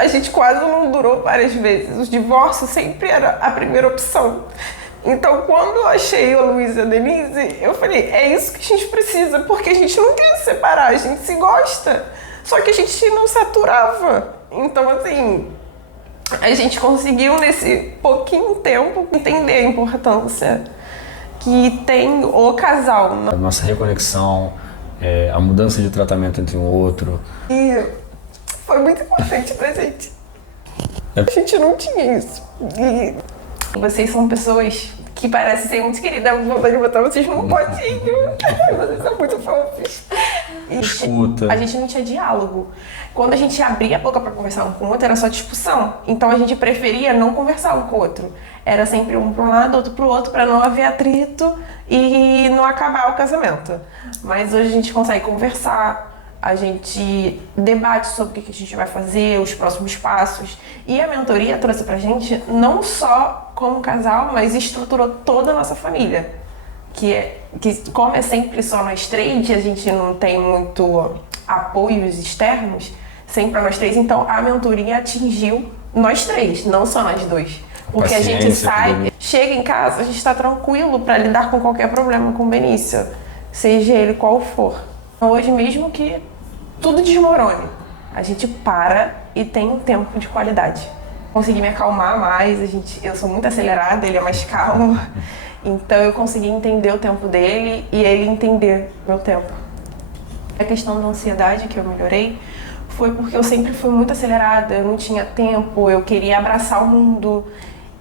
A gente quase não durou várias vezes. O divórcio sempre era a primeira opção. Então, quando eu achei a Luísa e a Denise, eu falei, é isso que a gente precisa, porque a gente não quer se separar, a gente se gosta. Só que a gente não se aturava. Então, assim, a gente conseguiu, nesse pouquinho tempo, entender a importância que tem o casal. A nossa reconexão, a mudança de tratamento entre um outro. E foi muito importante pra gente. A gente não tinha isso. E vocês são pessoas que parecem ser muito queridas. Vou vontade de botar vocês num potinho. Vocês são muito fofos. Escuta. A gente não tinha diálogo. Quando a gente abria a boca pra conversar um com o outro, era só discussão. Então a gente preferia não conversar um com o outro. Era sempre um para um lado, outro pro outro, pra não haver atrito e não acabar o casamento. Mas hoje a gente consegue conversar. A gente debate sobre o que a gente vai fazer, os próximos passos. E a mentoria trouxe pra gente não só como casal, mas estruturou toda a nossa família. Que como é sempre só nós três, a gente não tem muito apoios externos, sempre nós três, então a mentoria atingiu nós três, não só nós dois. Porque a gente sai, chega em casa, a gente está tranquilo para lidar com qualquer problema com o Benício, seja ele qual for. Hoje, mesmo que tudo desmorone, a gente para e tem um tempo de qualidade. Consegui me acalmar mais, eu sou muito acelerada, ele é mais calmo, então eu consegui entender o tempo dele e ele entender meu tempo. A questão da ansiedade que eu melhorei foi porque eu sempre fui muito acelerada, eu não tinha tempo, eu queria abraçar o mundo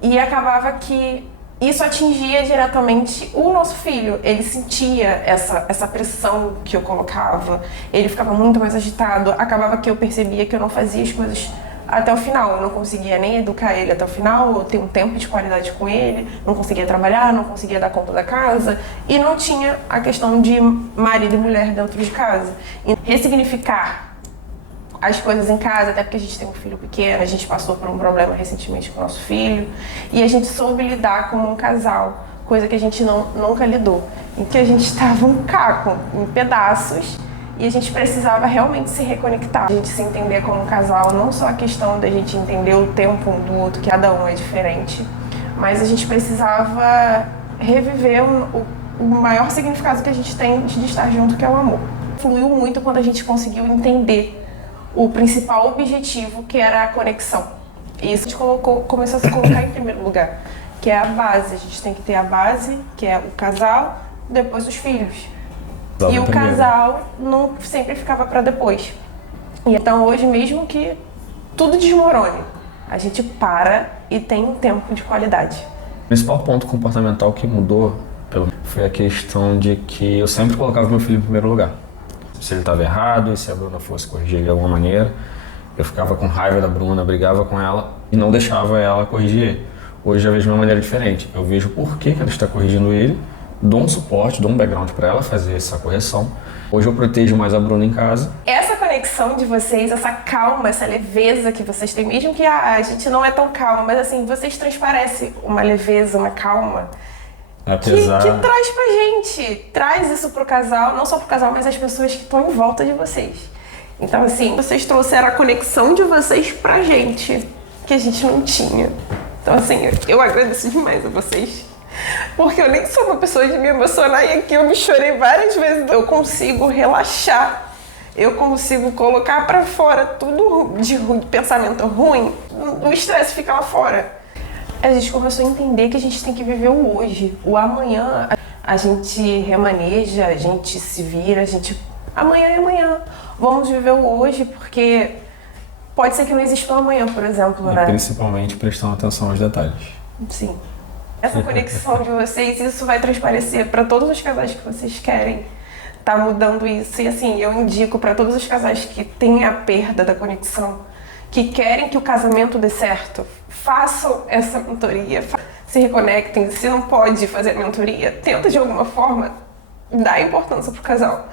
e acabava que isso atingia diretamente o nosso filho. Ele sentia essa pressão que eu colocava, ele ficava muito mais agitado, acabava que eu percebia que eu não fazia as coisas até o final, eu não conseguia nem educar ele até o final, ou ter um tempo de qualidade com ele, não conseguia trabalhar, não conseguia dar conta da casa e não tinha a questão de marido e mulher dentro de casa. E ressignificar as coisas em casa, até porque a gente tem um filho pequeno, a gente passou por um problema recentemente com o nosso filho e a gente soube lidar como um casal, coisa que a gente nunca lidou, em que a gente estava um caco, em pedaços, e a gente precisava realmente se reconectar, a gente se entender como um casal, não só a questão da gente entender o tempo um do outro, que cada um é diferente, mas a gente precisava reviver o maior significado que a gente tem de estar junto, que é o amor. Fluiu muito quando a gente conseguiu entender o principal objetivo, que era a conexão. E isso a gente começou a se colocar em primeiro lugar, que é a base. A gente tem que ter a base, que é o casal, depois os filhos. E o casal não sempre ficava para depois. E então hoje, mesmo que tudo desmorone, a gente para e tem um tempo de qualidade. O principal ponto comportamental que mudou foi a questão de que eu sempre colocava meu filho em primeiro lugar. Se ele estava errado, se a Bruna fosse corrigir ele de alguma maneira, eu ficava com raiva da Bruna, brigava com ela e não deixava ela corrigir ele. Hoje eu vejo de uma maneira diferente. Eu vejo por que ela está corrigindo ele, dou um suporte, dou um background para ela fazer essa correção. Hoje eu protejo mais a Bruna em casa. Essa conexão de vocês, essa calma, essa leveza que vocês têm, mesmo que a gente não é tão calma, mas assim, vocês transparecem uma leveza, uma calma. Que traz pra gente, traz isso pro casal, não só pro casal, mas as pessoas que estão em volta de vocês. Então assim, vocês trouxeram a conexão de vocês pra gente, que a gente não tinha. Então assim, eu agradeço demais a vocês, porque eu nem sou uma pessoa de me emocionar e aqui eu me chorei várias vezes. Eu consigo relaxar, eu consigo colocar pra fora tudo de pensamento ruim, o estresse fica lá fora. A gente começou a entender que a gente tem que viver o hoje, o amanhã. A gente remaneja, a gente se vira, amanhã é amanhã. Vamos viver o hoje, porque pode ser que não exista um amanhã, por exemplo, né? Principalmente prestando atenção aos detalhes. Sim. Essa conexão de vocês, isso vai transparecer para todos os casais que vocês querem. Tá mudando isso. E assim, eu indico para todos os casais que têm a perda da conexão, que querem que o casamento dê certo, façam essa mentoria, se reconectem. Se não pode fazer a mentoria, tenta de alguma forma dar importância pro casal.